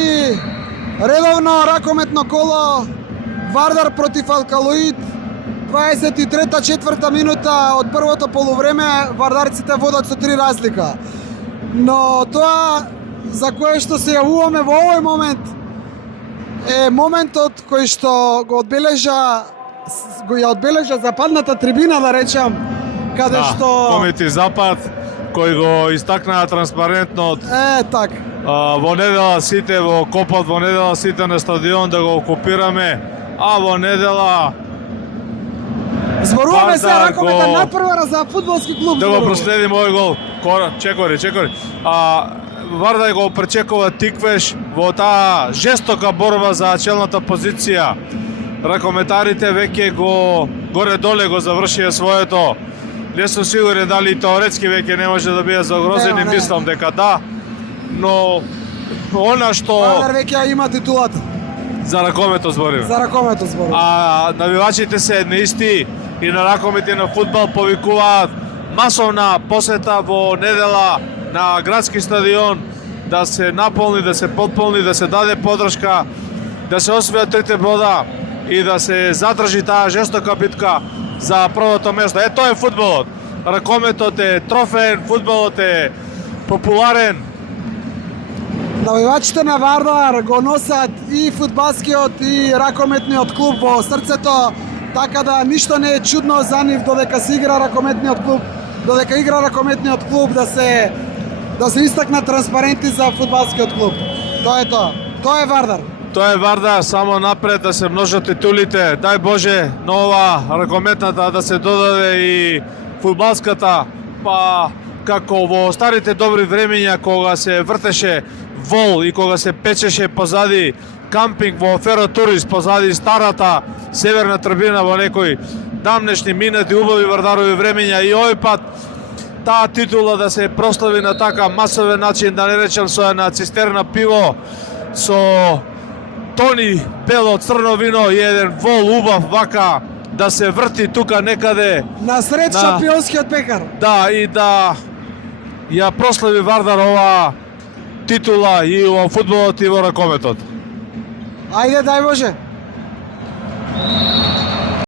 следи редовно ракометно коло Вардар против Алкалоид. 23-та, 4-та минута од првото полувреме, вардарците водат со 3 разлика. Но тоа за кое што се јавуваме во овој момент е моментот кој што го одбележа западната трибина, да речам, каде што Комити Запад кој го истакнаа транспарентно так. Во недела сите во Копот, во недела сите на стадион да го окупираме, а во недела зборуваме се ракомета надпревара за фудбалски клуб. Да го проследиме овој гол. Чекори. Вардар го пречекува Тиквеш во таа жестока борба за челната позиција. Ракометарите веќе го горе-доле го завршија своето. Не сум сигурен дали теоретски веќе не може да биде загрозени, мислам дека да. Но она што Вардар веќе има титулата. За ракомето збориме. А навивачите се неисти и на ракомет и на фудбал повикуваат масовна посета во недела на градски стадион, да се наполни, да се потполни, да се даде поддршка, да се освојат 3 бода и да се задржи таа жестока битка за првото место. Тоа е фудбалот. Ракометот е трофеен, фудбалот е популарен. Навивачите на Вардар го носат и фудбалскиот и ракометниот клуб во срцето, така да ништо не е чудно за нив додека се игра ракометниот клуб, да се истакнат транспаренти за фудбалскиот клуб. Тоа е тоа. Тоа е Вардар. Тоа е Вардар, само напред да се множат титулите. Дај Боже, нова ракометната да се додаде и фудбалската, па како во старите добри времења кога се вртеше вол и кога се печеше позади кампинг во Феротурист, позади старата северна трибина во некои дамнешни минати убави Вардарови времења, и овој пат таа титула да се прослави на така масовен начин, да не речам со една цистерна пиво, со тони бело црно вино и еден вол убав вака да се врти тука некаде насред шампионскиот пекар. Да, и да ја прослави Вардар ова титула и во фудбалот и во ракометот. Ајде, дај Боже.